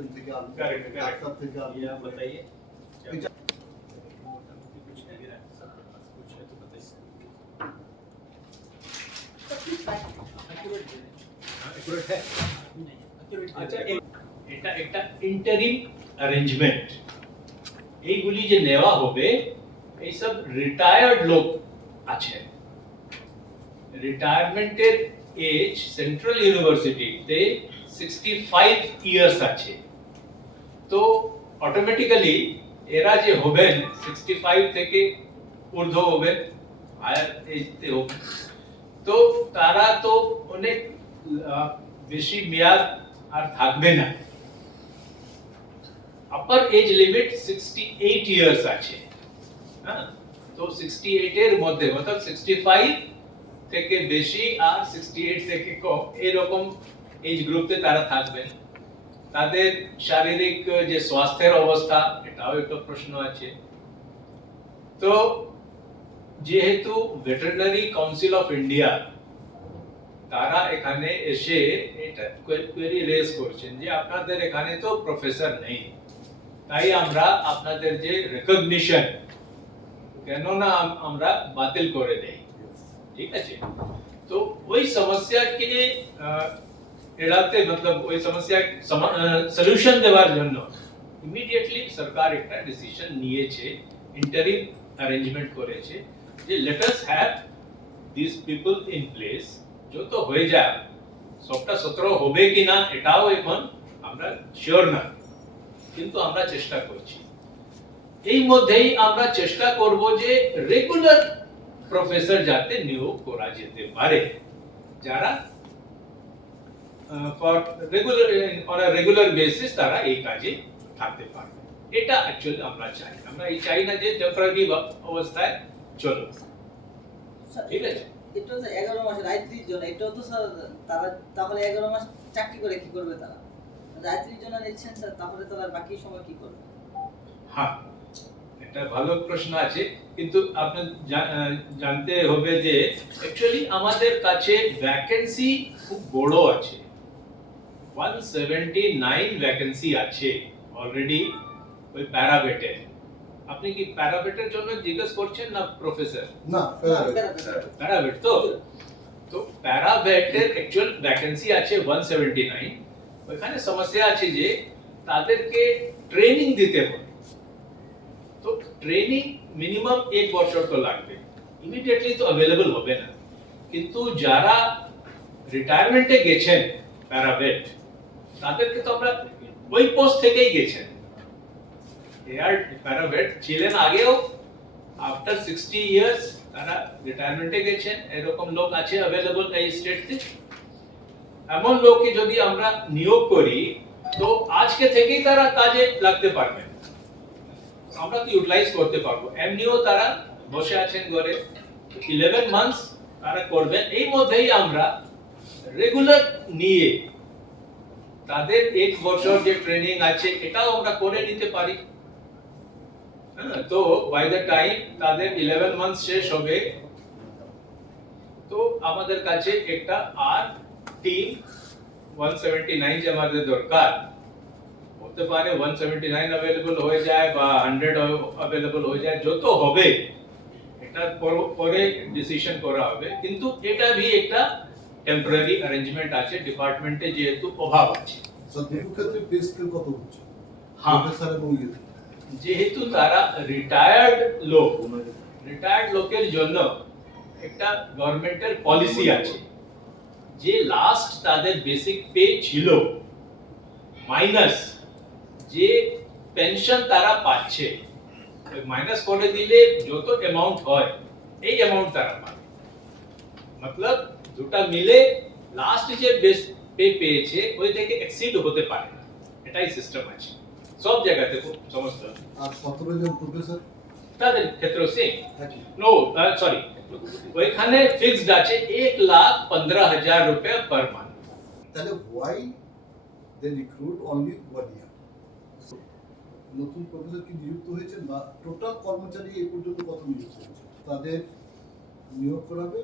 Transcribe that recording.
assistant থেকে আরম্ভ করে करेक्ट ডাক্তার থেকে करेक्ट আরম্ভ या করে बताइए এটা कुछ नहीं रहा सबके पास कुछ है तो बताइए एक्यूरेट है আচ্ছা এটা একটা ইন্টারিম অ্যারেঞ্জমেন্ট এইগুলি যে নেওয়া হবে এই সব রিটায়ার্ড লোক আছে রিটায়ারমেন্টের এজ সেন্ট্রাল ইউনিভার্সিটিতে 65 ইয়ার্স আছে তো অটোমেটিক্যালি এরা যে হবেন 65 থেকে ঊর্ধ্ব হবেন হায়ার এজতে হবে তো তারা তো অনেক বেশি মেয়াদ আর থাকবে না আপার এজ লিমিট 68 ইয়ার্স আছে হ্যাঁ তো 68 এর মধ্যে मतलब 65 থেকে বেশি আর 68 থেকে কম এরকম এজ গ্রুপে তারা থাকবেন তাদের শারীরিক যে স্বাস্থ্যের অবস্থা এটাও একটা প্রশ্ন আছে তো যেহেতু ভেটেরিনারি কাউন্সিল অফ ইন্ডিয়া তারা এখানে এসে এটা কোয়েরি রেজ করছেন যে আপনাদের এখানে তো প্রফেসর নেই তাই আমরা আপনাদের যে রেকগনিশন কেন না আমরা বাতিল করে দেই ঠিক আছে তো ওই সমস্যাকে এড়াতে मतलब ওই সমস্যা সলিউশন দেওয়ার জন্য ইমিডিয়েটলি সরকার একটা ডিসিশন নিয়েছে ইন্টারিম অ্যারেঞ্জমেন্ট করেছে যে let us have this people in place যত হয়ে যায় সবটা 17 হবে কিনা এটাও এখন আমরা শিওর না কিন্তু আমরা চেষ্টা করছি এই মধ্যেই আমরা চেষ্টা করব যে রেগুলার প্রফেসর যাতে নিয়োগ করা যেতে পারে যারা for regular on a regular basis তারা এই কাজে থাকতে পারবে এটা অ্যাকচুয়ালি আমরা চাই আমরা এই চাই না যে টেম্পোরারি অবস্থায় চলো ঠিক আছে এটা তো 11 মাসের 30 জন এটাও তো স্যার তারা তাহলে 11 মাস চাকরি করে কি করবে তারা 30 জন নিচ্ছেন স্যার তাহলে তারা বাকি সময় কি করবে হ্যাঁ এটা ভালো প্রশ্ন আছে কিন্তু আপনি জানতে হবে যে অ্যাকচুয়ালি আমাদের কাছে ভ্যাকেন্সি খুব বড় আছে 179 ভ্যাকেন্সি আছে অলরেডি ওই প্যারাভেটে আপনি কি প্যারাভেটের জন্য জিজ্ঞেস করছেন না প্রফেসর না প্যারাভেট তো প্যারাভেটের অ্যাকচুয়াল ভ্যাকেন্সি আছে 179 ওখানে সমস্যা আছে যে তাদেরকে ট্রেনিং দিতে হবে তো ট্রেনিং মিনিমাম 1 বছর তো লাগবে ইমিডিয়েটলি তো अवेलेबल হবে না কিন্তু যারা রিটায়ারমেন্টে গেছেন প্যারাভেট তাদেরকে তো আমরা ওই পোস্ট থেকেই গেছেন এয়ার প্যারাভেট ছিলেন আগেও আফটার 60 ইয়ার্স তারা রিটায়ারমেন্টে গেছেন এরকম লোক আছে अवेलेबल এই স্টেটে এমন লোককে যদি আমরা নিয়োগ করি তো আজকে থেকেই তারা কাজে লাগতে পারবেন আমরা তো ইউটিলাইজ করতে পারবো এমনিও তারা বসে আছেন ঘরে 11 মান্থস তারা করবেন এই মধ্যেই আমরা রেগুলার নিয়ে তাদের 1 বছর যে ট্রেনিং আছে এটাও আমরা করে নিতে পারি হ্যাঁ তো বাই দ্য টাইম তাদের 11 মান্থস শেষ হবে তো আমাদের কাছে একটা আর টিম 179 যে আমাদের দরকার হতে পারে 179 अवेलेबल হয়ে যায় বা 100 अवेलेबल হয়ে যায় যত হবে এটা পরে ডিসিশন করা হবে কিন্তু এটা भी একটা টেম্পোরারি অ্যারেঞ্জমেন্ট আছে ডিপার্টমেন্টে যেহেতু অভাব আছে স্যার দুটো ক্ষেত্রে পে স্কেল কত হচ্ছে হ্যাঁ প্রফেসর এবং যেহেতু তারা রিটায়ার্ড লোকের জন্য একটা গভর্নমেন্টের পলিসি আছে যে লাস্ট তাদের বেসিক পে ছিল মাইনাস যে পেনশন তারা পাচ্ছে ওই মাইনাস করে দিলে যত অ্যামাউন্ট হয় এই অ্যামাউন্ট তারা পাবে मतलब দুটো মিলে লাস্ট যে বেস পে পেয়েছে ওই থেকে এক্সিড হতে পারে না এটাই সিস্টেম আছে সব জায়গাতে সমস্ত আর 17 জন প্রফেসর তাদের ক্ষেত্রে সেম একই নো সরি ওইখানে ফিক্সড আছে 1,15,000 रुपए पर मंथ তাহলে why they recruit only 1 year নতুন প্রফেসর কি নিযুক্ত হয়েছেন বা টোটাল কর্মচারী এই পর্যন্ত কত নিযুক্ত হয়েছে তাদের নিয়োগ করাবে